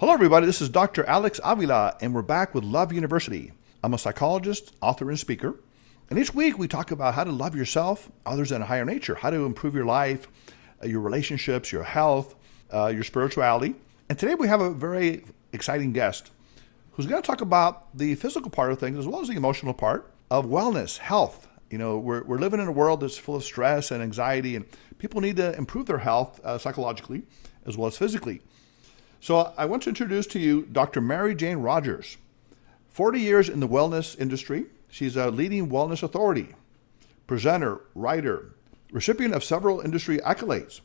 Hello, everybody. This is Dr. Alex Avila, and we're back with Love University. I'm a psychologist, author, and speaker. And each week we talk about how to love yourself, others, and a higher nature, how to improve your life, your relationships, your health, your spirituality. And today we have a very exciting guest who's going to talk about the physical part of things as well as the emotional part of wellness, health. You know, we're living in a world that's full of stress and anxiety, and people need to improve their health psychologically as well as physically. So I want to introduce to you Dr. Jayne Rogers. 40 years in the wellness industry. She's a leading wellness authority, presenter, writer, recipient of several industry accolades.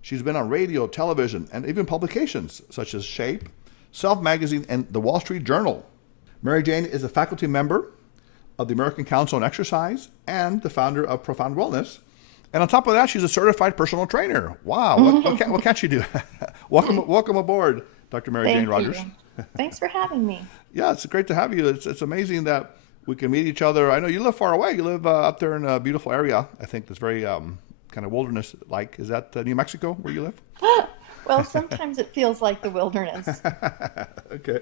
She's been on radio, television, and even publications such as Shape, Self Magazine, and the Wall Street Journal. Jayne is a faculty member of the American Council on Exercise and the founder of Profound Wellness. And on top of that, she's a certified personal trainer. Wow, what can't she do? welcome aboard, Dr. Jayne Rogers. Thanks for having me. Yeah, it's great to have you. It's amazing that we can meet each other. I know you live far away. You live up there in a beautiful area, I think, that's very kind of wilderness-like. Is that New Mexico where you live? Well, sometimes it feels like the wilderness. Okay.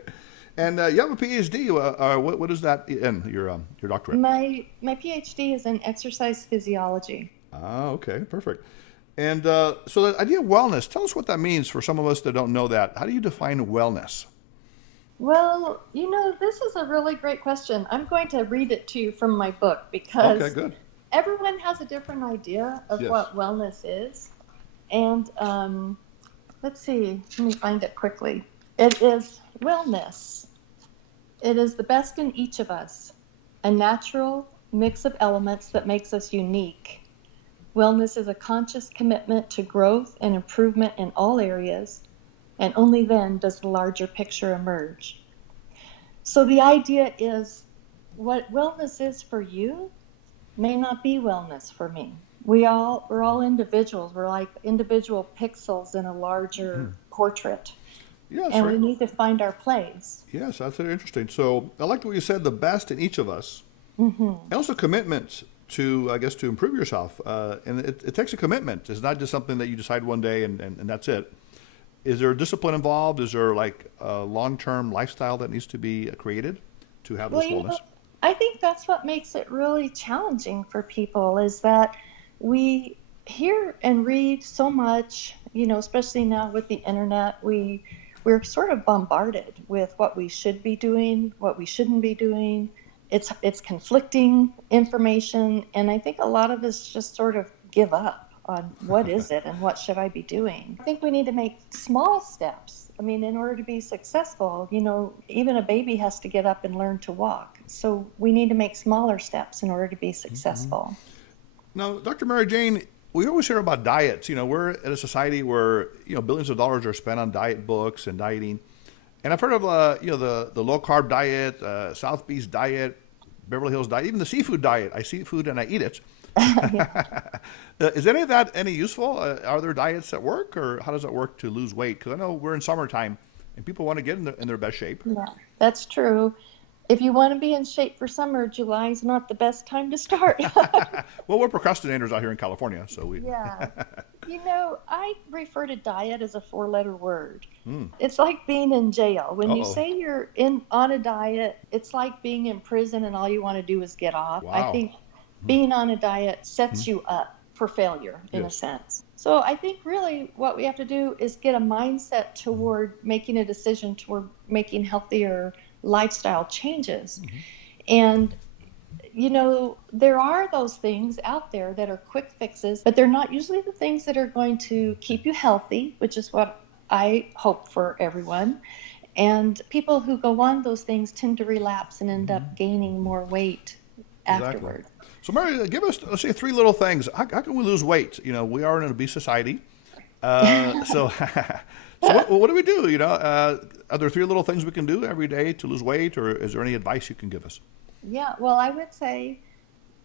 And you have a PhD. What is that in, your doctorate? My PhD is in exercise physiology. Ah, okay, perfect. And so the idea of wellness, tell us what that means for some of us that don't know that. How do you define wellness? Well, this is a really great question. I'm going to read it to you from my book because okay, good. Everyone has a different idea of what wellness is. And let's see, let me find it quickly. It is wellness. It is the best in each of us, a natural mix of elements that makes us unique. Wellness is a conscious commitment to growth and improvement in all areas, and only then does the larger picture emerge. So the idea is what wellness is for you may not be wellness for me. We're all individuals. We're like individual pixels in a larger portrait. Yes, and right. we need to find our place. Yes, that's very interesting. So I like what you said, the best in each of us. Mm-hmm. And also commitments to improve yourself. And it takes a commitment. It's not just something that you decide one day and that's it. Is there discipline involved? Is there like a long-term lifestyle that needs to be created to have this wellness? I think that's what makes it really challenging for people is that we hear and read so much, especially now with the internet, we're sort of bombarded with what we should be doing, what we shouldn't be doing. It's conflicting information, and I think a lot of us just sort of give up on what is it and what should I be doing. I think we need to make small steps. I mean, in order to be successful, even a baby has to get up and learn to walk. So we need to make smaller steps in order to be successful. Mm-hmm. Now, Dr. Jayne, we always hear about diets. We're in a society where, billions of dollars are spent on diet books and dieting. And I've heard of, the low-carb diet, South Beach diet, Beverly Hills diet, even the seafood diet. I see food and I eat it. Is any of that any useful? Are there diets that work, or how does it work to lose weight? Because I know we're in summertime and people want to get in their best shape. Yeah, that's true. If you want to be in shape for summer, July is not the best time to start. Well, we're procrastinators out here in California, so we. Yeah. I refer to diet as a 4-letter word. It's like being in jail. When you say you're on a diet, it's like being in prison and all you want to do is get off. Wow. I think being on a diet sets you up for failure in a sense. So I think really what we have to do is get a mindset toward making a decision toward making healthier lifestyle changes. And there are those things out there that are quick fixes, but they're not usually the things that are going to keep you healthy, which is what I hope for everyone. And people who go on those things tend to relapse and end up gaining more weight afterward. So Mary, give us, let's say, 3 little things. How can we lose weight? We are in an obese society. So what do we do? Are there 3 little things we can do every day to lose weight, or is there any advice you can give us? Yeah, well, I would say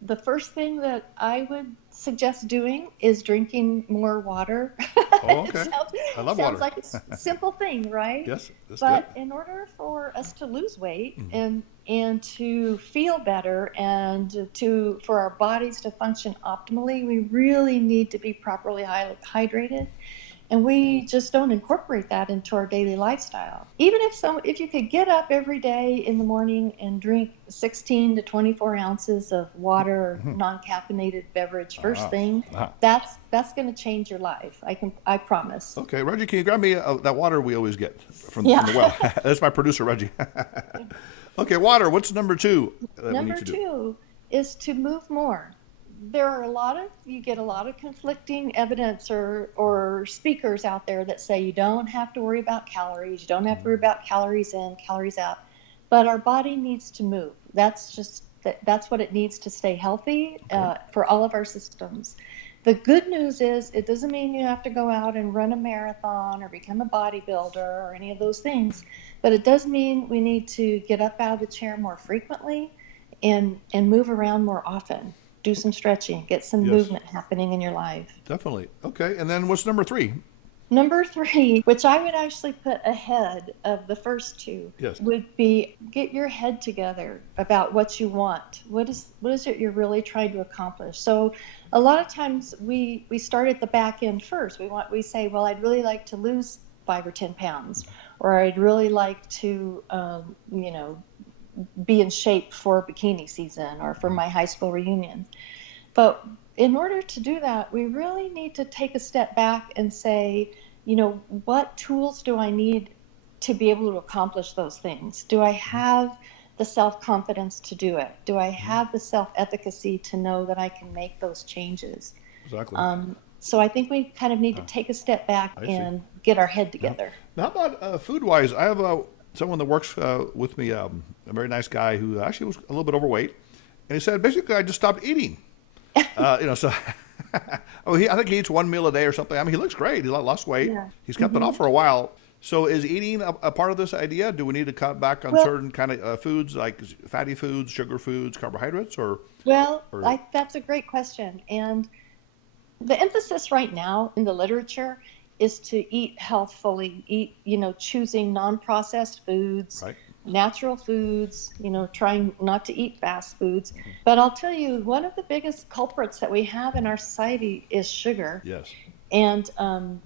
the first thing that I would suggest doing is drinking more water. Oh, okay. I love water. Sounds like a simple thing, right? Yes, that's but good. In order for us to lose weight and to feel better and for our bodies to function optimally, we really need to be properly hydrated. And we just don't incorporate that into our daily lifestyle. Even if you could get up every day in the morning and drink 16 to 24 ounces of water or non-caffeinated beverage first thing, that's going to change your life. I promise. Okay, Reggie, can you grab me that water we always get from the well? That's my producer, Reggie. Okay, water. What's number 2? Number 2 is to move more. You get a lot of conflicting evidence or speakers out there that say you don't have to worry about calories, you don't have to worry about calories in, calories out, but our body needs to move. That's what it needs to stay healthy for all of our systems. The good news is it doesn't mean you have to go out and run a marathon or become a bodybuilder or any of those things, but it does mean we need to get up out of the chair more frequently and move around more often. Do some stretching, get some movement happening in your life. Definitely. Okay, and then what's number 3? Number 3, which I would actually put ahead of the first 2, would be get your head together about what you want. What is it you're really trying to accomplish? So a lot of times we start at the back end first. We say, well, I'd really like to lose 5 or 10 pounds, or I'd really like to, be in shape for bikini season or for my high school reunion. But in order to do that, we really need to take a step back and say, what tools do I need to be able to accomplish those things? Do I have the self-confidence to do it? Do I have the self-efficacy to know that I can make those changes? Exactly. So I think we kind of need to take a step back and get our head together. Now, how about food-wise? I have someone that works with me, a very nice guy who actually was a little bit overweight, and he said, basically, I just stopped eating. So I think he eats 1 meal a day or something. I mean, he looks great. He lost weight. Yeah. He's kept it off for a while. So is eating a part of this idea? Do we need to cut back on certain kind of foods, like fatty foods, sugar foods, carbohydrates, or? That's a great question. And the emphasis right now in the literature is to eat healthfully, choosing non-processed foods, natural foods, trying not to eat fast foods. But I'll tell you, one of the biggest culprits that we have in our society is sugar. Yes. And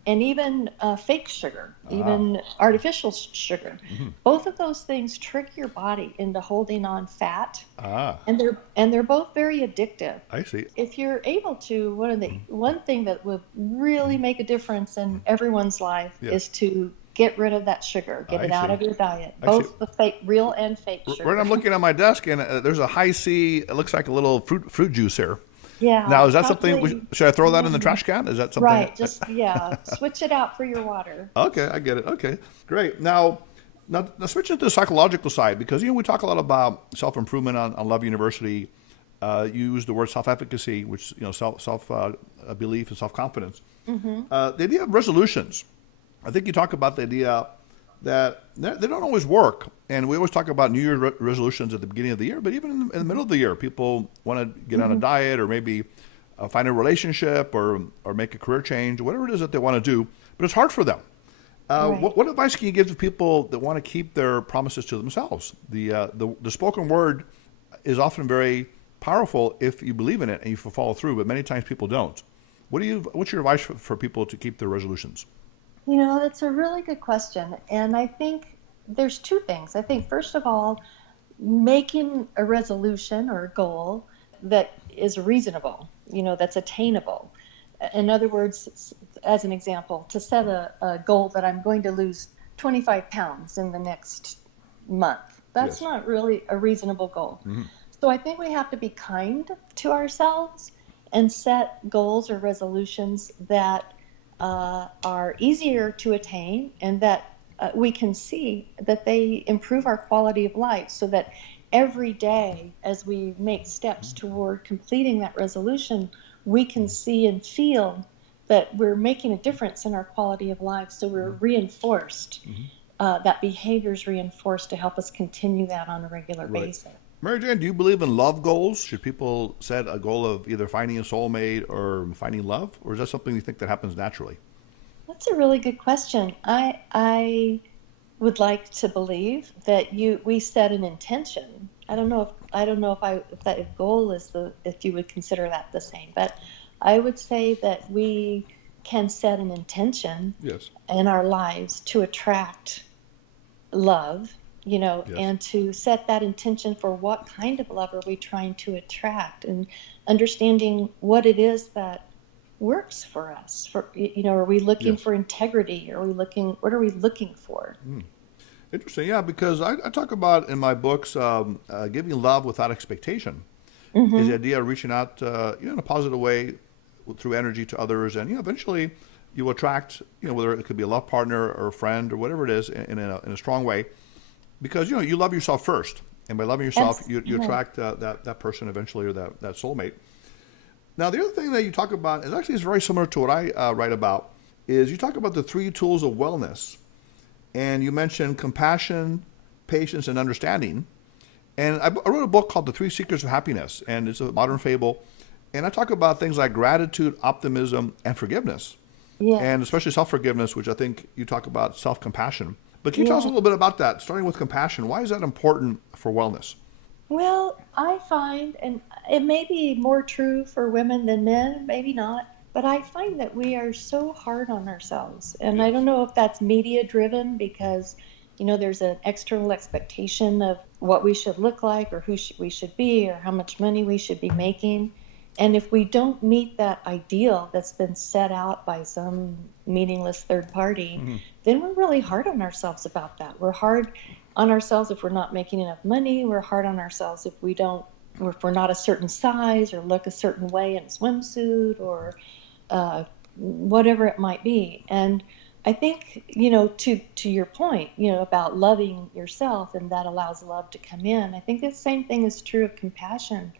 even fake sugar, even artificial sugar. Both of those things trick your body into holding on fat, and they're both very addictive. I see. If you're able to, one thing that would really make a difference in everyone's life is to get rid of that sugar, get it out of your diet, both the real and fake sugar. Right, I'm looking at my desk, and there's a high C. It looks like a little fruit juice here. Yeah. Now, is that something? Should I throw that in the trash can? Is that something? Right. Just switch it out for your water. Okay, I get it. Okay, great. Now switching to the psychological side, because we talk a lot about self-improvement on Love University. You use the word self-efficacy, which self belief and self-confidence. The idea of resolutions. I think you talk about the idea that they don't always work. And we always talk about New Year's resolutions at the beginning of the year, but even in the middle of the year, people want to get on a diet or maybe find a relationship or make a career change, whatever it is that they want to do, but it's hard for them. What advice can you give to people that want to keep their promises to themselves? The spoken word is often very powerful if you believe in it and you follow through, but many times people don't. What's your advice for people to keep their resolutions? That's a really good question. And I think there's 2 things. I think, first of all, making a resolution or a goal that is reasonable, that's attainable. In other words, as an example, to set a goal that I'm going to lose 25 pounds in the next month. That's not really a reasonable goal. So I think we have to be kind to ourselves and set goals or resolutions that are easier to attain and that we can see that they improve our quality of life, so that every day as we make steps toward completing that resolution, we can see and feel that we're making a difference in our quality of life. So we're reinforced, that behavior is reinforced to help us continue that on a regular basis. Mary Jayne, do you believe in love goals? Should people set a goal of either finding a soulmate or finding love? Or is that something you think that happens naturally? That's a really good question. I would like to believe that we set an intention. I don't know if that goal is if you would consider that the same, but I would say that we can set an intention Yes. in our lives to attract love, Yes. and to set that intention for what kind of love are we trying to attract, and understanding what it is that works for us. Are we looking Yes. for integrity? What are we looking for? Interesting. Yeah, because I talk about in my books giving love without expectation is the Mm-hmm. idea of reaching out, in a positive way through energy to others, and eventually you will attract, whether it could be a love partner or a friend or whatever it is, in a strong way, because you love yourself first, and by loving yourself, you Yeah. attract that person eventually, or that soulmate. Now, the other thing that you talk about is very similar to what I write about. Is you talk about the three tools of wellness, and you mentioned compassion, patience, and understanding. And I wrote a book called The Three Secrets of Happiness, and it's a modern fable. And I talk about things like gratitude, optimism, and forgiveness, and Yes. especially self-forgiveness, which I think you talk about self-compassion. But can you tell us a Yeah. little bit about that, starting with compassion? Why is that important for wellness? Well, I find, and it may be more true for women than men, maybe not, but I find that we are so hard on ourselves. And I don't Yes. know if that's media driven because, there's an external expectation of what we should look like, or we should be, or how much money we should be making. And if we don't meet that ideal that's been set out by some meaningless third party, Hmm. then we're really hard on ourselves about that. We're hard on ourselves if we're not making enough money. We're hard on ourselves if we're not a certain size or look a certain way in a swimsuit, or whatever it might be. And I think, to your point, about loving yourself, and that allows love to come in. I think the same thing is true of compassion,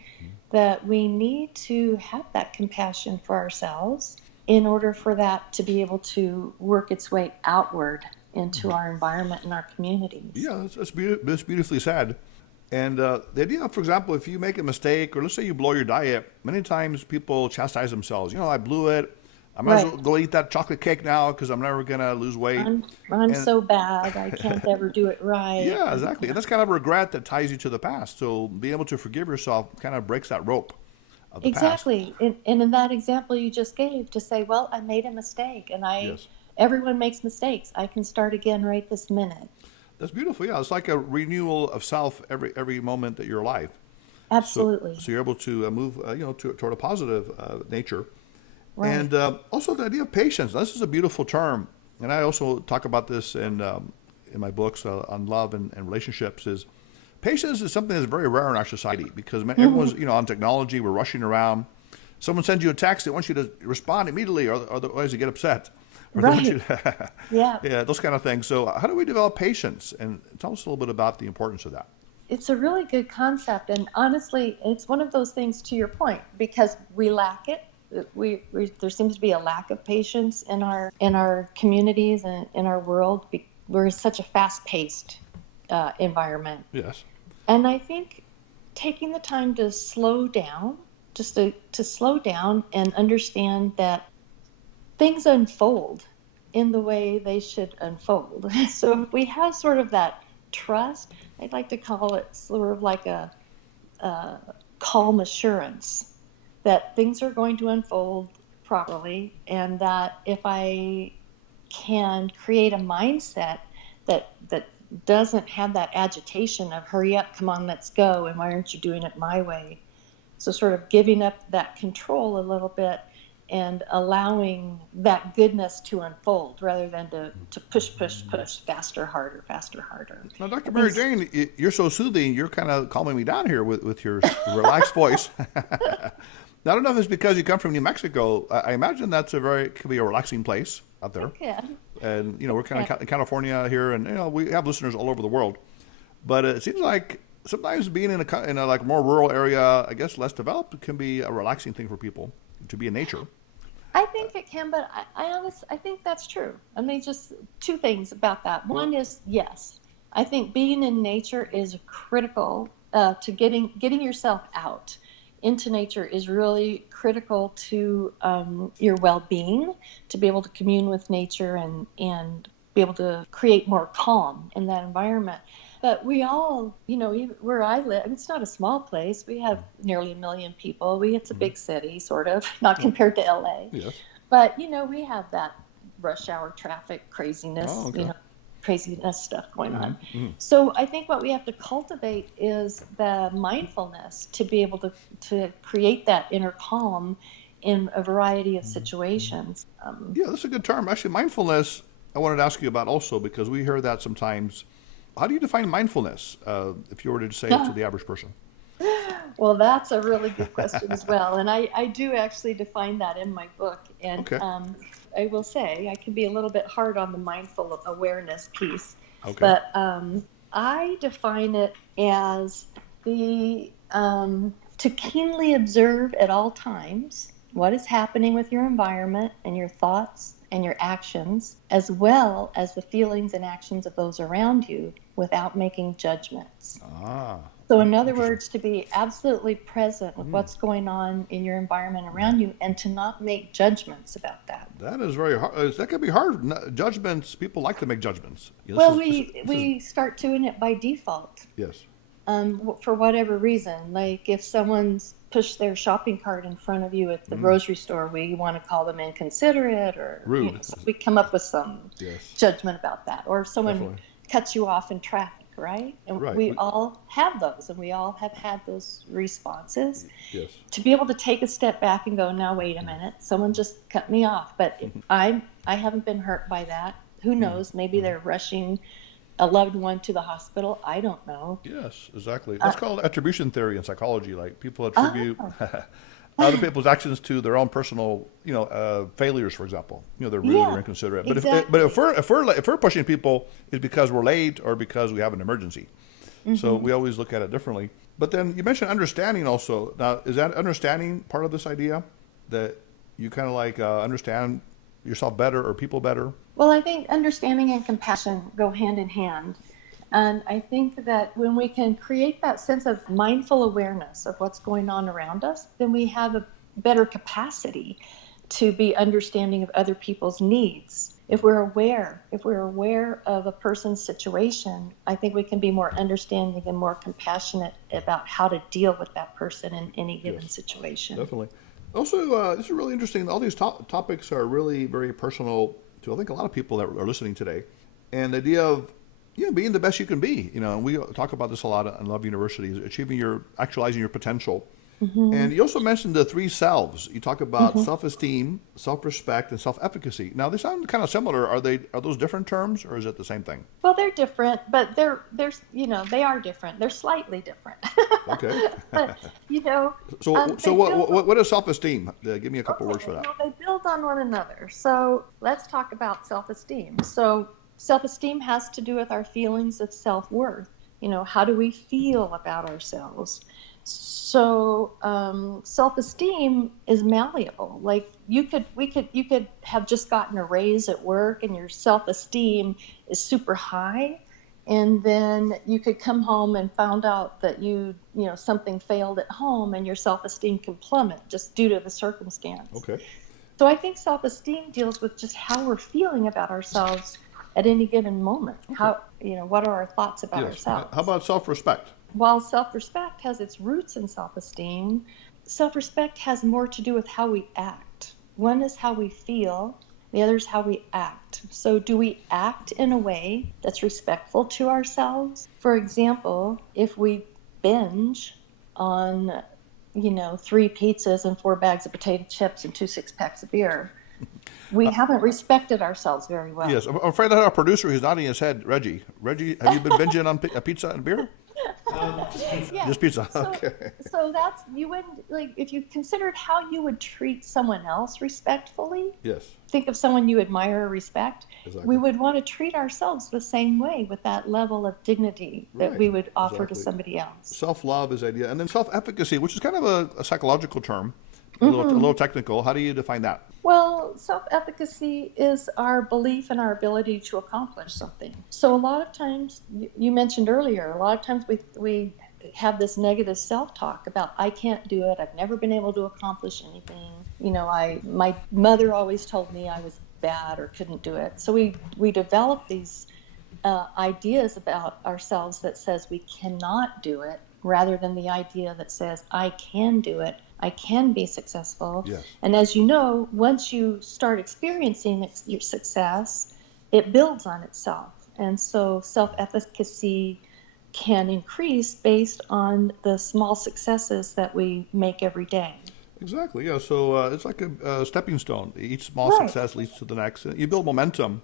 that we need to have that compassion for ourselves in order for that to be able to work its way outward into our environment and our communities. Yeah, that's beautifully said. And the idea, for example, if you make a mistake, or let's say you blow your diet, many times people chastise themselves. I blew it. I might as well Right. go eat that chocolate cake now because I'm never going to lose weight. I'm And so bad. I can't ever do it right. yeah, And exactly. And that's kind of a regret that ties you to the past. So being able to forgive yourself kind of breaks that rope of the past. exactly. And in that example you just gave, to say, well, I made a mistake, and Yes. everyone makes mistakes. I can start again right this minute. That's beautiful. Yeah, it's like a renewal of self every moment that you're alive. So Absolutely. so you're able to move toward a positive nature. Right. And also the idea of patience. This is a beautiful term, and I also talk about this in my books on love and relationships. Is patience is something that's very rare in our society because everyone's Hmm. on technology. We're rushing around. Someone sends you a text, they want you to respond immediately, or otherwise you get upset, or they want you Right. to, Yeah. yeah, those kind of things. So how do we develop patience? And tell us a little bit about the importance of that. It's a really good concept, and honestly, it's one of those things, to your point, because we lack it. There seems to be a lack of patience in our communities and in our world. We're in such a fast-paced environment, Yes. and I think taking the time to slow down, just to slow down and understand that things unfold in the way they should unfold. So if we have sort of that trust, I'd like to call it sort of like a calm assurance that things are going to unfold properly, and that if I can create a mindset that doesn't have that agitation of hurry up, come on, let's go, and why aren't you doing it my way? So sort of giving up that control a little bit and allowing that goodness to unfold rather than to push, push, push, faster, harder, faster, harder. Now, Dr. I think Mary Jane, you're so soothing. You're kind of calming me down here with your relaxed voice. Now, I don't know if it's because you come from New Mexico. I imagine could be a relaxing place out there. yeah, And we're kind yeah. of in California here, and we have listeners all over the world. But it seems like sometimes being in a like more rural area, I guess less developed, can be a relaxing thing for people to be in nature. I think it can, but I think that's true. I mean, just two things about that. One is, yes, I think being in nature is critical to getting yourself out into nature is really critical to your well-being, to be able to commune with nature and be able to create more calm in that environment. But we all, even where I live, it's not a small place. We have nearly 1 million people. It's a big city, sort of, not Well, compared to LA. yes. But, we have that rush hour traffic craziness, Oh, okay. Craziness stuff going on. Mm-hmm. So I think what we have to cultivate is the mindfulness to be able to create that inner calm in a variety of situations. Yeah, that's a good term. Actually, mindfulness, I wanted to ask you about also because we hear that sometimes. How do you define mindfulness if you were to say it to the average person? Well, that's a really good question as well. And I do actually define that in my book. And Okay. I will say I can be a little bit hard on the mindful awareness piece. Okay. But I define it as to keenly observe at all times what is happening with your environment and your thoughts and your actions, as well as the feelings and actions of those around you without making judgments. So in other words, to be absolutely present with what's going on in your environment around you and to not make judgments about that. That is very hard. That can be hard. Judgments, people like to make judgments. Well, we start doing it by default. Yes. For whatever reason. Like if someone's pushed their shopping cart in front of you at the grocery store, we want to call them inconsiderate or rude. So we come up with some judgment about that. Or if someone cuts you off in traffic. Right? And we all have those, and we all have had those responses. Yes. To be able to take a step back and go, now wait a minute, someone just cut me off, but I haven't been hurt by that. Who knows? Maybe they're rushing a loved one to the hospital. I don't know. Yes, exactly. That's called attribution theory in psychology. Like people attribute other people's actions to their own personal, failures. For example, they're rude or inconsiderate. But exactly. if we're pushing people, it's because we're late or because we have an emergency. So we always look at it differently. But then you mentioned understanding also. Now, is that understanding part of this idea that you kind of like understand yourself better or people better? Well, I think understanding and compassion go hand in hand. And I think that when we can create that sense of mindful awareness of what's going on around us, then we have a better capacity to be understanding of other people's needs. If we're aware of a person's situation, I think we can be more understanding and more compassionate about how to deal with that person in any given situation. Definitely. Also, this is really interesting. All these topics are really very personal to, I think, a lot of people that are listening today. And the idea of being the best you can be. And we talk about this a lot at Love University, actualizing your potential. And you also mentioned the 3 selves. You talk about self-esteem, self-respect, and self-efficacy. Now, they sound kind of similar. Are those different terms, or is it the same thing? Well, they're different, but they are different. They're slightly different. Okay. But, So what is self-esteem? Give me a couple words for that. Well, they build on one another. So let's talk about self-esteem. So self-esteem has to do with our feelings of self-worth. How do we feel about ourselves? So self-esteem is malleable. Like you could have just gotten a raise at work and your self-esteem is super high, and then you could come home and found out that something failed at home and your self-esteem can plummet just due to the circumstance. Okay. So I think self-esteem deals with just how we're feeling about ourselves at any given moment. How what are our thoughts about ourselves? How about self-respect? While self-respect has its roots in self-esteem, self-respect has more to do with how we act. One is how we feel, the other is how we act. So do we act in a way that's respectful to ourselves? For example, if we binge on, 3 pizzas and 4 bags of potato chips and 2 6-packs of beer, we haven't respected ourselves very well. Yes, I'm afraid I have a producer who's nodding his head. Reggie, have you been binging on pizza and beer? Just pizza. Yeah. Just pizza. So, Okay. So that's, you wouldn't, if you considered how you would treat someone else respectfully, Yes. think of someone you admire or respect, Exactly. we would want to treat ourselves the same way with that level of dignity that we would offer to somebody else. Self-love is the idea. And then self-efficacy, which is kind of a psychological term, a little technical. How do you define that? Well, self-efficacy is our belief in our ability to accomplish something. So a lot of times, you mentioned earlier, a lot of times we have this negative self-talk about, I can't do it, I've never been able to accomplish anything. My mother always told me I was bad or couldn't do it. So we develop these ideas about ourselves that says we cannot do it, rather than the idea that says I can do it I can be successful. Yes. And as you know, once you start experiencing your success, it builds on itself. And so self-efficacy can increase based on the small successes that we make every day. Exactly. Yeah. So it's like a stepping stone. Each small Right. success leads to the next. You build momentum,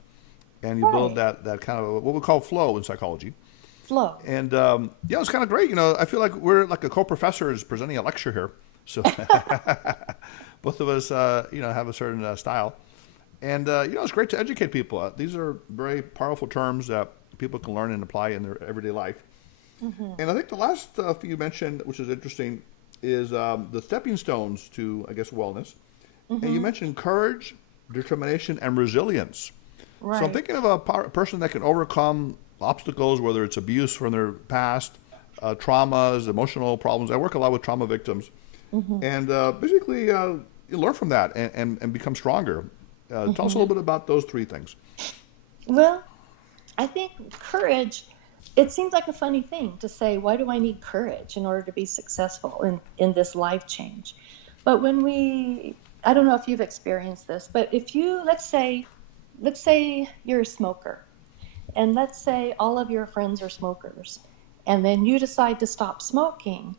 and you build Right. that kind of what we call flow in psychology. Flow. And yeah, it's kind of great. I feel like we're like a co-professors presenting a lecture here. So both of us, have a certain style. And, it's great to educate people. These are very powerful terms that people can learn and apply in their everyday life. And I think the last stuff you mentioned, which is interesting, is the stepping stones to, I guess, wellness. And you mentioned courage, determination, and resilience. Right. So I'm thinking of a person that can overcome obstacles, whether it's abuse from their past, traumas, emotional problems. I work a lot with trauma victims. And basically, you learn from that and become stronger. Tell us a little bit about those three things. Well, I think courage, it seems like a funny thing to say, why do I need courage in order to be successful in this life change? But I don't know if you've experienced this, but if you, let's say you're a smoker, and let's say all of your friends are smokers, and then you decide to stop smoking,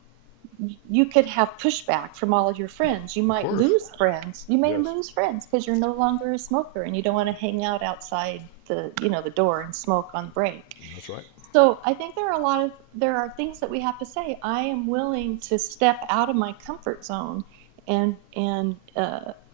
you could have pushback from all of your friends. You might lose friends. You may lose friends because you're no longer a smoker and you don't want to hang out outside the door and smoke on break. That's right. So I think there are things that we have to say. I am willing to step out of my comfort zone and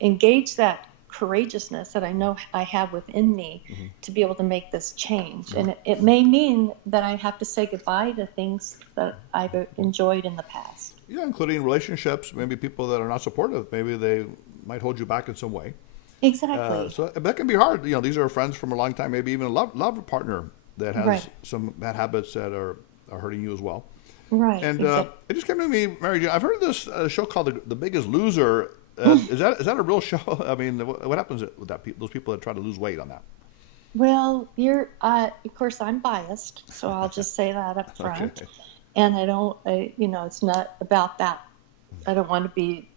engage that courageousness that I know I have within me to be able to make this change. And it may mean that I have to say goodbye to things that I've enjoyed in the past. Yeah, including relationships, maybe people that are not supportive. Maybe they might hold you back in some way. Exactly. So that can be hard. These are friends from a long time, maybe even a love partner that has some bad habits that are hurting you as well. Right. And exactly. it just came to me, Mary Jane, I've heard of this show called The Biggest Loser. Is that a real show? I mean, what happens with those people that try to lose weight on that? Well, of course, I'm biased, so I'll just say that up front. Okay. And it's not about that. I don't want to be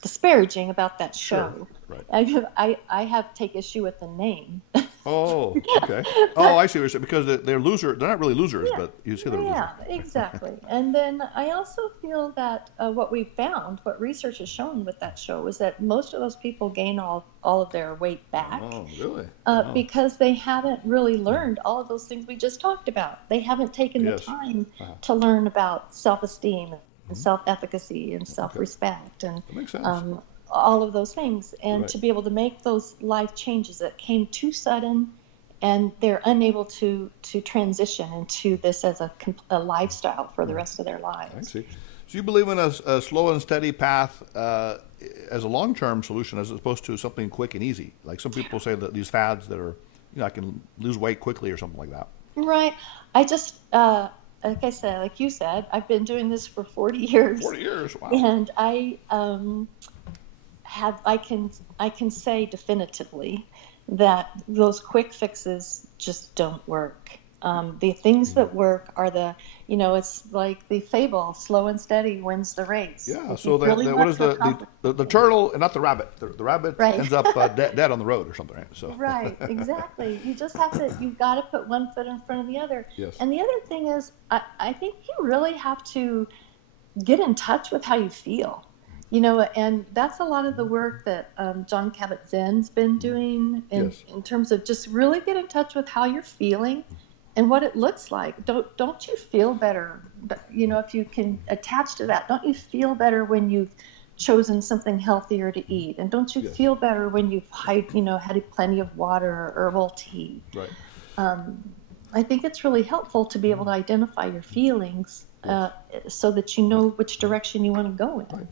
disparaging about that show. Sure. Right. I take issue with the name. Oh, okay. Oh, I see what you're saying. Because they're loser. They're not really losers, but you see they're losers. Yeah, exactly. And then I also feel that what research has shown with that show is that most of those people gain all of their weight back. Oh, really? Because they haven't really learned all of those things we just talked about. They haven't taken the time to learn about self-esteem and self-efficacy and self-respect and that makes sense. all of those things, and to be able to make those life changes that came too sudden, and they're unable to transition into this as a lifestyle for the rest of their lives. I see. So you believe in a slow and steady path as a long-term solution as opposed to something quick and easy? Like some people say that these fads that are, I can lose weight quickly or something like that. Right. I just, like you said, I've been doing this for 40 years. 40 years, wow. And I can say definitively that those quick fixes just don't work. The things that work are it's like the fable, slow and steady wins the race. Yeah, so what is the turtle and not the rabbit? The rabbit ends up dead on the road or something, right? So. Right, exactly. You've got to put one foot in front of the other. Yes. And the other thing is, I think you really have to get in touch with how you feel. And that's a lot of the work that Jon Kabat-Zinn's been doing in terms of just really get in touch with how you're feeling and what it looks like. Don't you feel better? If you can attach to that, don't you feel better when you've chosen something healthier to eat? And don't you feel better when you've had plenty of water or herbal tea? Right. I think it's really helpful to be able to identify your feelings so that you know which direction you want to go in. Right.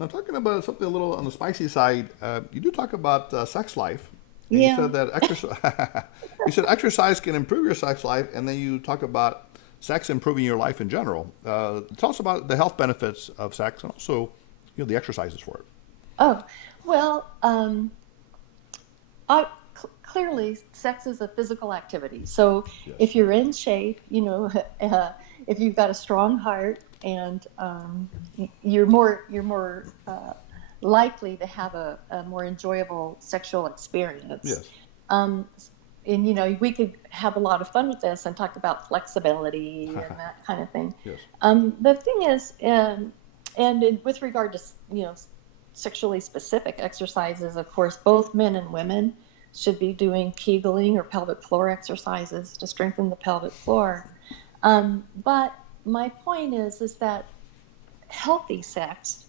Now, talking about something a little on the spicy side, you do talk about sex life. And you said that exercise can improve your sex life, and then you talk about sex improving your life in general. Tell us about the health benefits of sex and also the exercises for it. Oh, well, clearly sex is a physical activity. So if you're in shape, if you've got a strong heart and you're more likely to have a more enjoyable sexual experience. Yes. Um, and we could have a lot of fun with this and talk about flexibility and that kind of thing. Yes. The thing is, with regard to sexually specific exercises, of course, both men and women should be doing Kegling or pelvic floor exercises to strengthen the pelvic floor. But my point is that healthy sex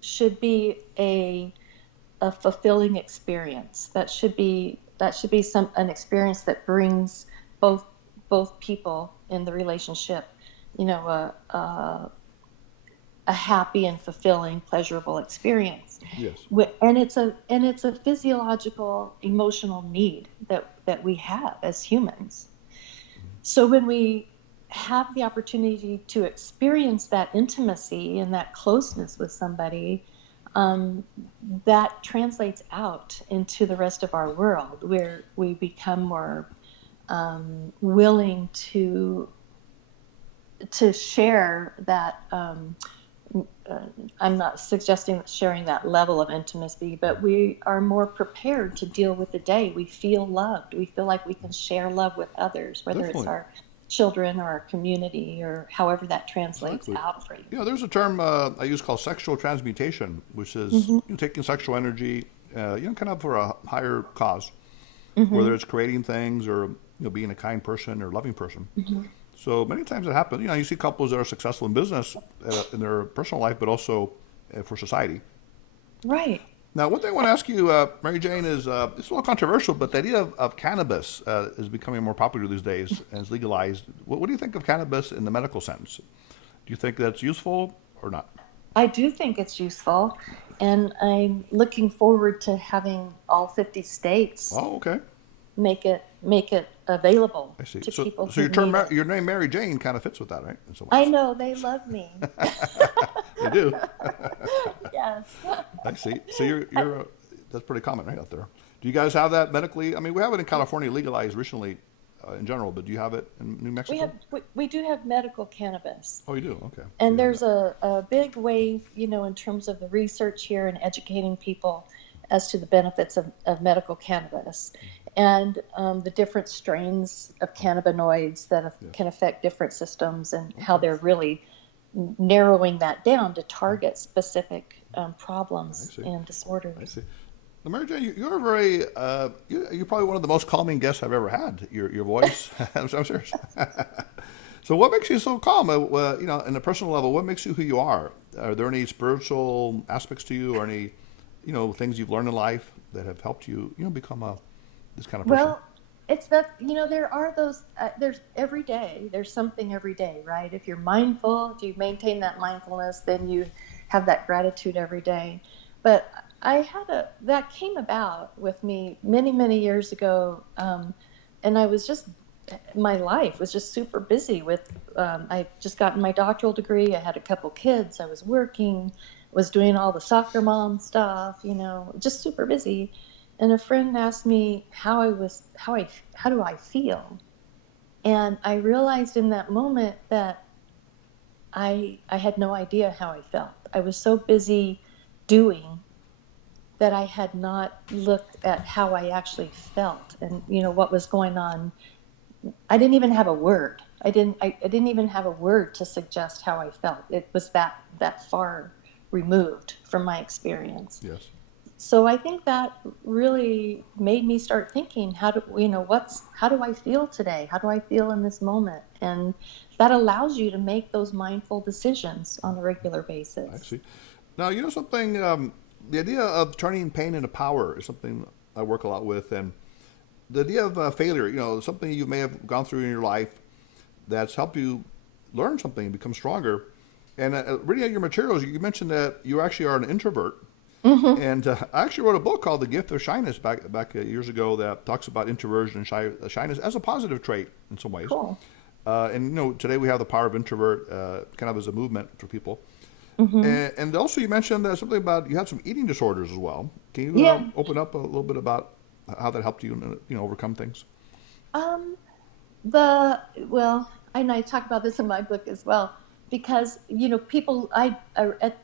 should be a fulfilling experience. That should be an experience that brings both people in the relationship, a happy and fulfilling, pleasurable experience. Yes. And it's a physiological, emotional need that we have as humans. So when we have the opportunity to experience that intimacy and that closeness with somebody, that translates out into the rest of our world, where we become more willing to share that. I'm not suggesting sharing that level of intimacy, but we are more prepared to deal with the day. We feel loved. We feel like we can share love with others, whether Definitely. It's our children or our community or however that translates out for you. There's a term I use called sexual transmutation, which is taking sexual energy, kind of for a higher cause, whether it's creating things or being a kind person or loving person. So many times it happens. You see couples that are successful in business, in their personal life, but also for society. Right. Now, one thing I want to ask you, Mary Jayne, is it's a little controversial, but the idea of cannabis is becoming more popular these days and is legalized. What do you think of cannabis in the medical sense? Do you think that's useful or not? I do think it's useful, and I'm looking forward to having all 50 states make it available to people. So your name Mary Jayne kind of fits with that, right? I know, they love me. They do. Yes. I see. So you're that's pretty common, right, out there. Do you guys have that medically? I mean, we have it in California legalized recently, in general, but do you have it in New Mexico? We do have medical cannabis. Oh, you do? Okay. And there's a big wave, in terms of the research here and educating people as to the benefits of medical cannabis and the different strains of cannabinoids that can affect different systems and how they're really narrowing that down to target specific problems and disorders. I see. Now, Mary Jayne, you're very, you're probably one of the most calming guests I've ever had. Your voice, I'm serious. So what makes you so calm? In a personal level, what makes you who you are? Are there any spiritual aspects to you or any, things you've learned in life that have helped you, become this kind of person? Well, it's that, there are those, there's every day, there's something every day, right? If you're mindful, if you maintain that mindfulness, then you have that gratitude every day. But that came about with me many, many years ago. And my life was just super busy with, I just gotten my doctoral degree. I had a couple kids. I was working, was doing all the soccer mom stuff, just super busy. And a friend asked me how do I feel? And I realized in that moment that I had no idea how I felt. I was so busy doing that I had not looked at how I actually felt and, what was going on. I didn't even have a word. I didn't even have a word to suggest how I felt. It was that far removed from my experience. Yes. So I think that really made me start thinking, how do I feel today? How do I feel in this moment? And that allows you to make those mindful decisions on a regular basis. I see. Now, something, the idea of turning pain into power is something I work a lot with. And the idea of failure, something you may have gone through in your life that's helped you learn something and become stronger. And reading out your materials, you mentioned that you actually are an introvert. Mm-hmm. And I actually wrote a book called The Gift of Shyness back years ago that talks about introversion and shyness as a positive trait in some ways. Cool. And today we have the power of introvert kind of as a movement for people. Mm-hmm. And also you mentioned something about you had some eating disorders as well. Can you open up a little bit about how that helped you overcome things? And I talk about this in my book as well. because people,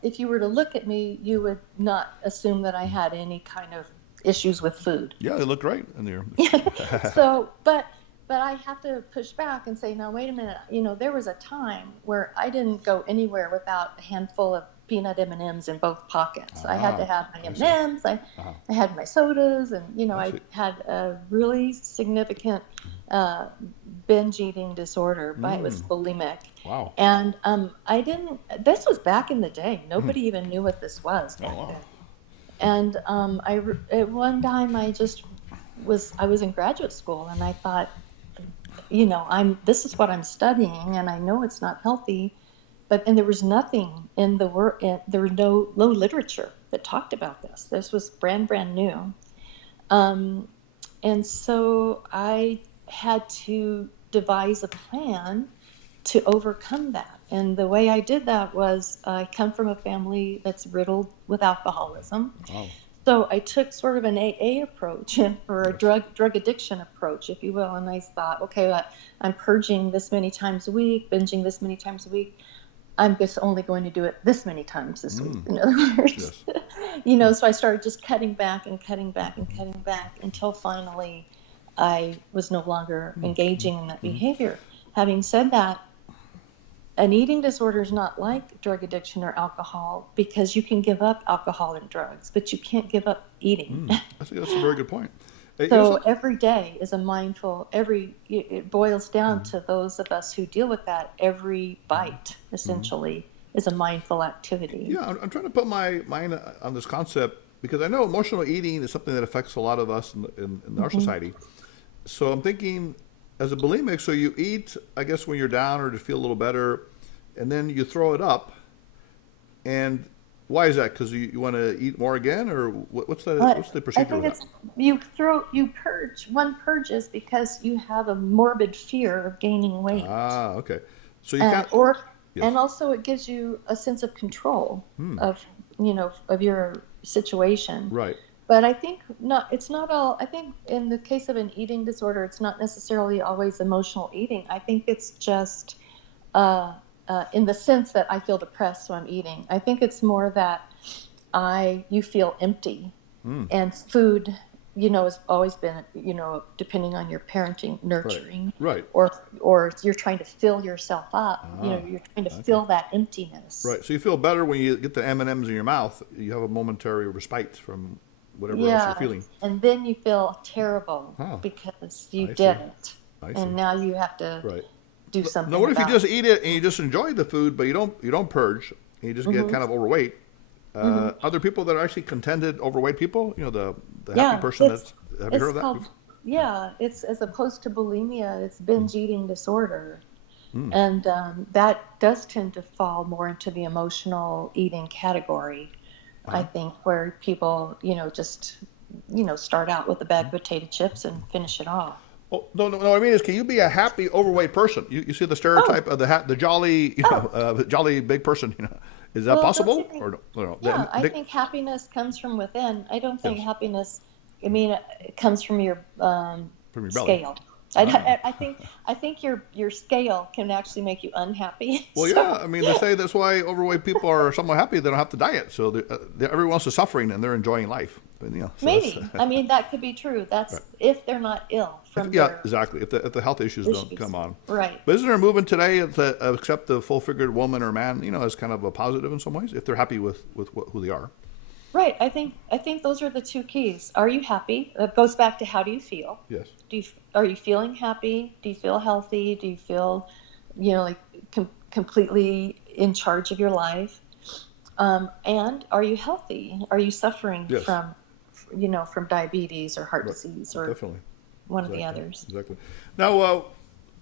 if you were to look at me, you would not assume that I had any kind of issues with food. Yeah, they look great in there. So, but I have to push back and say, now wait a minute. There was a time where I didn't go anywhere without a handful of peanut M&Ms in both pockets. I had to have my M&Ms. I had my sodas, and I had a really significant binge eating disorder. It was bulimic. Wow. And I didn't. This was back in the day. Nobody even knew what this was back then. And at one time I was in graduate school, and I thought, this is what I'm studying, and I know it's not healthy, and there was nothing in the work. There was no literature that talked about this. This was brand new, and so I had to devise a plan to overcome that. And the way I did that was, I come from a family that's riddled with alcoholism. Wow. So I took sort of an AA approach, or a drug addiction approach, if you will. And I thought, okay, I'm purging this many times a week, binging this many times a week. I'm just only going to do it this many times this week. In other words, yes. So I started just cutting back and cutting back and cutting back until finally I was no longer engaging in that behavior. Having said that, an eating disorder is not like drug addiction or alcohol, because you can give up alcohol and drugs, but you can't give up eating. I think that's a very good point. So every day is a mindful, it boils down to those of us who deal with that. Every bite, essentially, is a mindful activity. Yeah, I'm trying to put my mind on this concept, because I know emotional eating is something that affects a lot of us in our society. So I'm thinking, as a bulimic, so you eat, I guess, when you're down or to feel a little better, and then you throw it up. And why is that? Because you want to eat more again, or what's the procedure? I think you purge. One purges because you have a morbid fear of gaining weight. Ah, okay. So you can't. And also it gives you a sense of control of your situation. Right. But I think it's not all. I think in the case of an eating disorder, it's not necessarily always emotional eating. I think it's just in the sense that I feel depressed, so I'm eating. I think it's more that you feel empty, and food, has always been, depending on your parenting, nurturing, right. Or you're trying to fill yourself up. You're trying to fill that emptiness. Right. So you feel better when you get the M&Ms in your mouth. You have a momentary respite from whatever else you're feeling. And then you feel terrible because you did it. And now you have to do something. Now, what if you just eat it and you just enjoy the food, but you don't purge, and you just get kind of overweight? Other people that are actually contented overweight people, the happy person have you heard of that? Yeah, it's as opposed to bulimia, it's binge eating disorder. And that does tend to fall more into the emotional eating category. I think, where people, just, start out with a bag of potato chips and finish it off. Oh, no. What I mean is, can you be a happy overweight person? You see the stereotype of the jolly, jolly big person. Is that possible? Or no? Yeah, I think happiness comes from within. I don't think happiness. It comes from your scale. I think your scale can actually make you unhappy. Well, yeah. They say that's why overweight people are somewhat happy. They don't have to diet, so everyone else is suffering and they're enjoying life. Maybe. That could be true. That's if they're not ill from exactly. If the health issues don't come on. Right. But isn't there a movement today to accept the full-figured woman or man, as kind of a positive in some ways, if they're happy with who they are? Right. I think those are the two keys. Are you happy? It goes back to, how do you feel? Yes. Are you feeling happy? Do you feel healthy? Do you feel, completely in charge of your life? And are you healthy? Are you suffering from diabetes or heart disease or one of the others? Exactly. Now,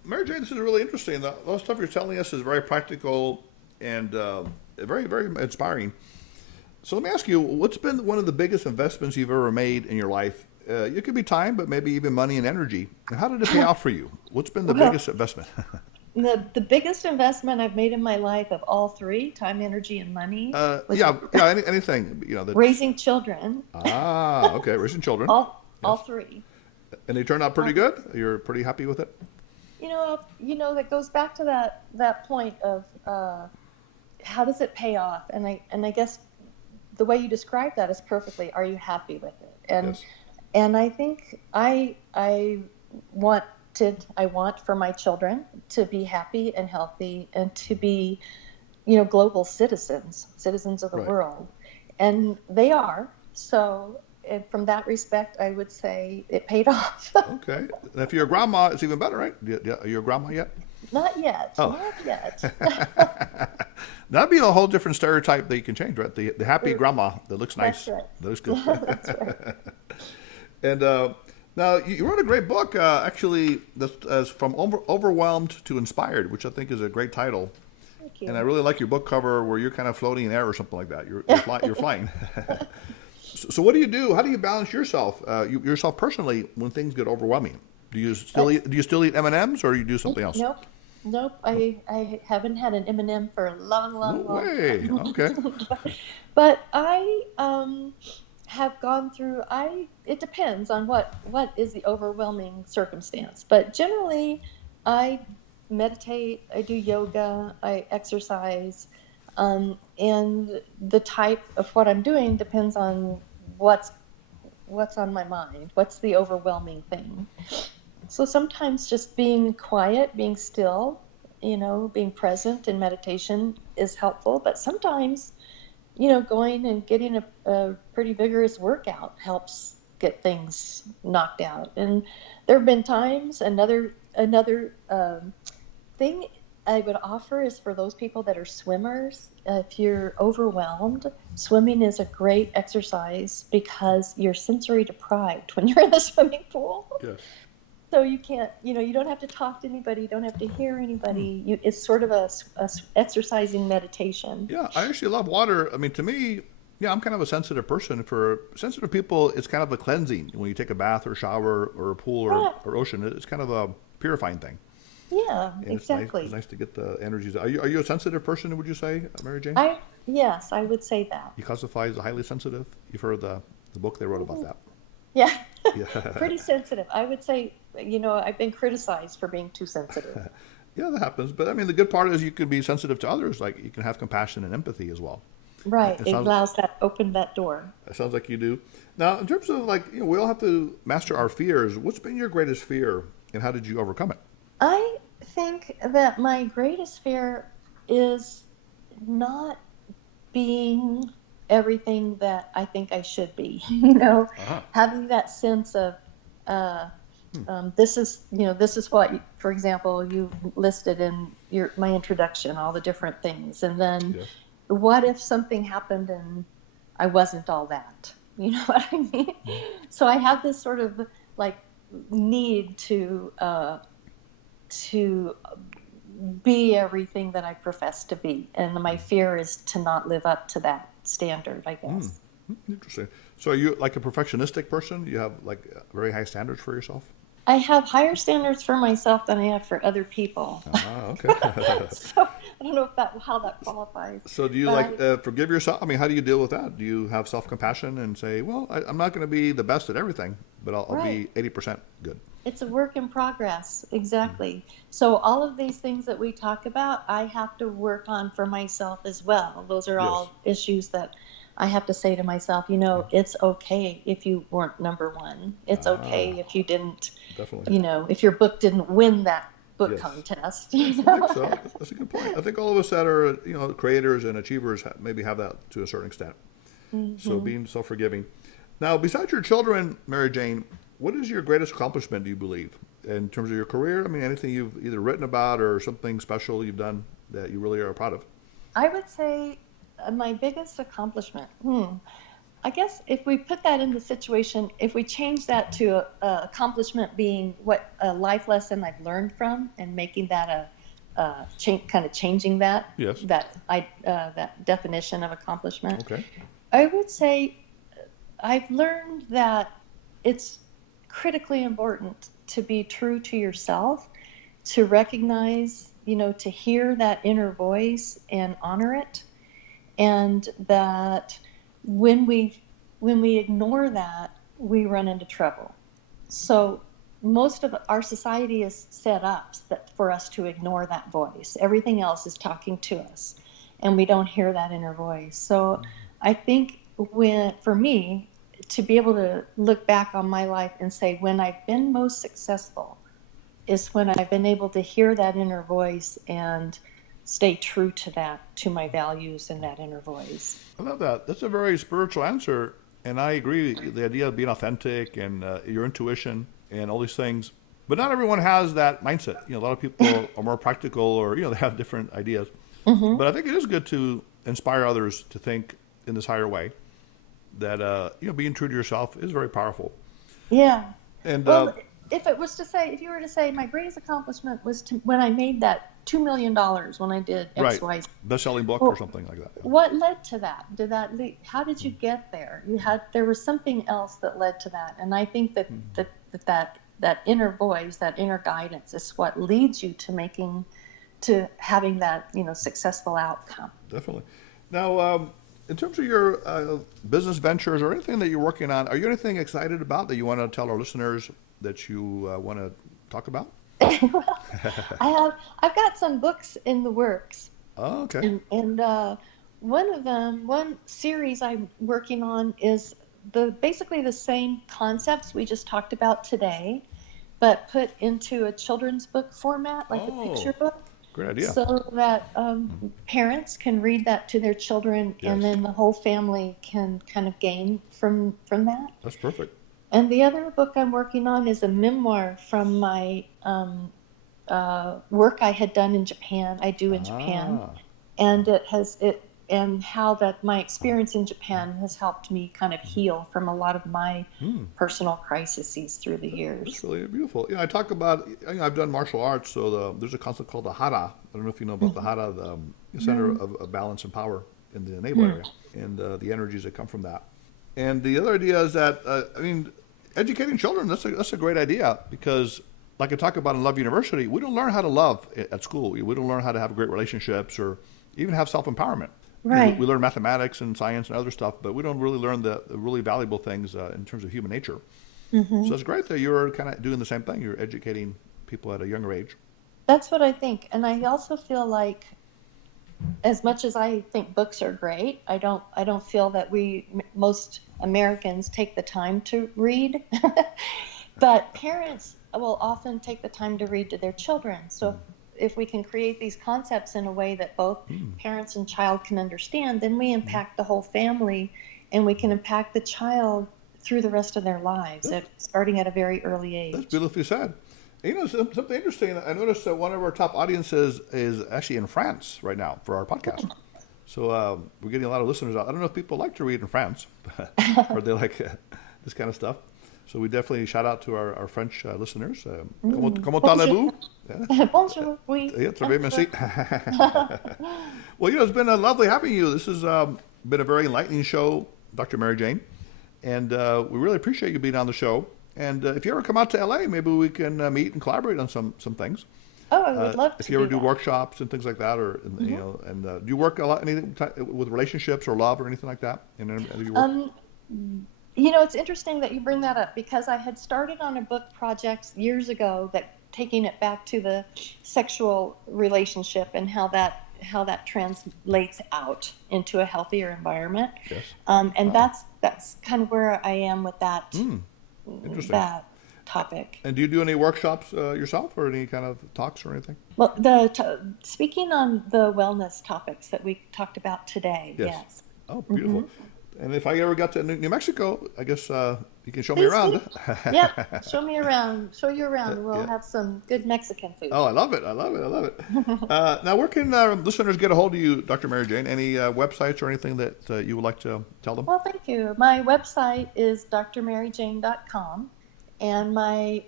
Mary Jayne, this is really interesting. The stuff you're telling us is very practical and very, very inspiring. So let me ask you, what's been one of the biggest investments you've ever made in your life? It could be time, but maybe even money and energy. And how did it pay off for you? What's been the biggest investment? The biggest investment I've made in my life, of all three, time, energy, and money. Anything. Raising children. Okay, raising children. All three. And they turned out pretty good? You're pretty happy with it? That goes back to that point of how does it pay off? And I guess the way you describe that is perfectly, are you happy with it? And I think I want for my children to be happy and healthy and to be, global citizens of the world. And they are. So from that respect, I would say it paid off. Okay. And if you're a grandma, it's even better, right? Are you a grandma yet? Not yet. Oh. Not yet. That'd be a whole different stereotype that you can change, right? The happy grandma that looks nice. That's right. That looks good. That's right. And now you wrote a great book, actually, that's from Overwhelmed to Inspired, which I think is a great title. Thank you. And I really like your book cover where you're kind of floating in air or something like that. You're flying. So what do you do? How do you balance yourself, yourself personally, when things get overwhelming? Do you still eat M&Ms, or do you do something else? Nope. I haven't had an M&M for a long way. time. Okay. But I have gone through. It depends on what is the overwhelming circumstance. But generally, I meditate. I do yoga. I exercise. And the type of what I'm doing depends on what's on my mind. What's the overwhelming thing? So sometimes just being quiet, being still, being present in meditation is helpful. But sometimes, going and getting a pretty vigorous workout helps get things knocked out. And there have been times, another thing I would offer is for those people that are swimmers, if you're overwhelmed, swimming is a great exercise because you're sensory deprived when you're in the swimming pool. Yes. So you can't, you don't have to talk to anybody, you don't have to hear anybody. It's sort of a exercising meditation. Yeah, I actually love water. I mean, to me, I'm kind of a sensitive person. For sensitive people, it's kind of a cleansing. When you take a bath or shower or a pool or ocean, it's kind of a purifying thing. Yeah, and exactly. It's nice to get the energies. Are you a sensitive person, would you say, Mary Jayne? Yes, I would say that. You classify as a highly sensitive? You've heard the book they wrote about that. Yeah. Pretty sensitive. I would say, I've been criticized for being too sensitive. Yeah, that happens. But I mean, the good part is you can be sensitive to others. Like, you can have compassion and empathy as well. Right. Open that door. It sounds like you do. Now, in terms of we all have to master our fears. What's been your greatest fear, and how did you overcome it? I think that my greatest fear is not being everything that I think I should be. Having that sense of this is what, for example, you listed in my introduction, all the different things, and then what if something happened and I wasn't all that? You know what I mean? So I have this sort of need to be everything that I profess to be, and my fear is to not live up to that standard, I guess. Interesting. So are you like a perfectionistic person? You have very high standards for yourself? I have higher standards for myself than I have for other people. Okay. So I don't know how that qualifies. So do you forgive yourself? I mean, how do you deal with that? Do you have self-compassion and say, well, I'm not going to be the best at everything, but I'll be 80% good? It's a work in progress. Exactly. So all of these things that we talk about, I have to work on for myself as well. Those are all issues that I have to say to myself, it's okay if you weren't number one. It's okay if you didn't, if your book didn't win that book contest. I think so. That's a good point. I think all of us that are, creators and achievers maybe have that to a certain extent. Mm-hmm. So being self-forgiving. Now, besides your children, Mary Jayne, what is your greatest accomplishment, do you believe, in terms of your career? I mean, anything you've either written about or something special you've done that you really are proud of? I would say my biggest accomplishment, I guess if we put that in the situation, if we change that to accomplishment being what a life lesson I've learned from, and making that changing that, that definition of accomplishment. Okay. I would say I've learned that it's critically important to be true to yourself, to recognize, to hear that inner voice and honor it. And that when we ignore that, we run into trouble. So most of our society is set up for us to ignore that voice. Everything else is talking to us. and we don't hear that inner voice. So I think for me, to be able to look back on my life and say, when I've been most successful is when I've been able to hear that inner voice and stay true to that, to my values and that inner voice. I love that. That's a very spiritual answer. And I agree, the idea of being authentic and your intuition and all these things. But not everyone has that mindset. A lot of people are more practical, or, they have different ideas. Mm-hmm. But I think it is good to inspire others to think in this higher way, that, being true to yourself is very powerful. Yeah. And well, if you were to say my greatest accomplishment was when I made that $2 million when I did X, right. Y, best-selling book or something like that. Yeah. What led to that? How did you get there? There was something else that led to that. And I think that inner voice, that inner guidance is what leads you to having that, successful outcome. Definitely. Now, in terms of your business ventures or anything that you're working on, are you anything excited about that you want to tell our listeners that you want to talk about? Well, I've got some books in the works. Oh, okay. And one series I'm working on is basically the same concepts we just talked about today, but put into a children's book format, like a picture book. Great idea. So that parents can read that to their children, yes. And then the whole family can kind of gain from that. That's perfect. And the other book I'm working on is a memoir from my work I had done in Japan. I do in Japan, and and how that my experience in Japan has helped me kind of heal from a lot of my personal crises through the years. That's really beautiful. I talk about, I've done martial arts, so there's a concept called the hara. I don't know if you know about the hara, the center of balance and power in the navel area, and the energies that come from that. And the other idea is that, educating children, that's a great idea, because like I talk about in Love University, we don't learn how to love at school. We don't learn how to have great relationships or even have self-empowerment. Right. We learn mathematics and science and other stuff, but we don't really learn the really valuable things in terms of human nature. Mm-hmm. So it's great that you're kind of doing the same thing. You're educating people at a younger age. That's what I think. And I also feel like, as much as I think books are great, I don't feel that most Americans take the time to read. But parents will often take the time to read to their children. So if we can create these concepts in a way that both parents and child can understand, then we impact the whole family, and we can impact the child through the rest of their lives, starting at a very early age. That's beautifully said. Something interesting, I noticed that one of our top audiences is actually in France right now for our podcast. So we're getting a lot of listeners out. I don't know if people like to read in France, or they like this kind of stuff. So we definitely shout out to our French listeners. Comment allez-vous? Bonjour, oui. Yeah, très bien, merci. Well, it's been lovely having you. This has been a very enlightening show, Dr. Mary Jayne. And we really appreciate you being on the show. And if you ever come out to LA, maybe we can meet and collaborate on some things. Oh, I would love to. If you ever do workshops and things like that, or do you work a lot anything with relationships or love or anything like that? It's interesting that you bring that up, because I had started on a book project years ago that taking it back to the sexual relationship and how that translates out into a healthier environment. Yes. And that's kind of where I am with that. Interesting. That topic. And do you do any workshops yourself, or any kind of talks or anything? Well, speaking on the wellness topics that we talked about today, yes. Oh, beautiful. And if I ever got to New Mexico, I guess you can show me around. Yep, show you around. We'll have some good Mexican food. Oh, I love it. Now, where can listeners get a hold of you, Dr. Mary Jayne? Any websites or anything that you would like to tell them? Well, thank you. My website is drmaryjayne.com, and my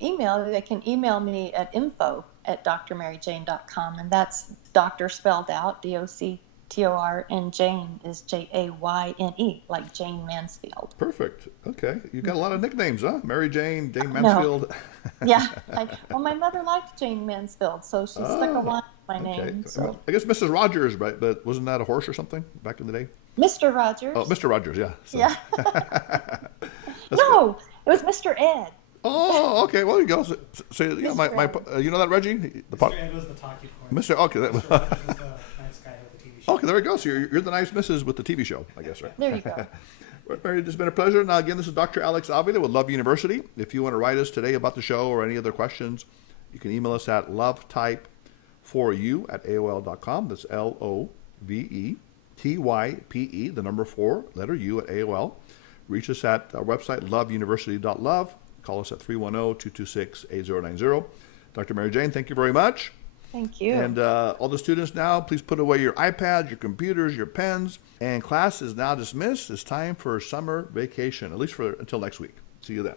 email, they can email me at info@drmaryjayne.com, and that's doctor spelled out, DOCTOR, and Jayne is JAYNE, like Jayne Mansfield. Perfect. Okay. You got a lot of nicknames, huh? Mary Jayne, Jayne Mansfield. Yeah. My mother liked Jayne Mansfield, so she stuck a line with my name. So. I guess Mrs. Rogers, right? But wasn't that a horse or something back in the day? Mr. Rogers. Oh, Mr. Rogers, yeah. So. Yeah. No, it was Mr. Ed. Oh, okay. Well, you go. So you know that, Reggie? Mr. Ed was the talkie point. Okay. Mr. Rogers was the nice guy with the TV Okay, there we go. So you're the nice missus with the TV show, I guess, right? There you go. Well, Mary, it's been a pleasure. Now, again, this is Dr. Alex Avila with Love University. If you want to write us today about the show or any other questions, you can email us at lovetype4u@aol.com. That's LOVETYPE, the number 4, letter U at AOL. Reach us at our website, loveuniversity.love. Call us at 310-226-8090. Dr. Mary Jayne, thank you very much. Thank you. And all the students now, please put away your iPads, your computers, your pens. And class is now dismissed. It's time for summer vacation, at least until next week. See you then.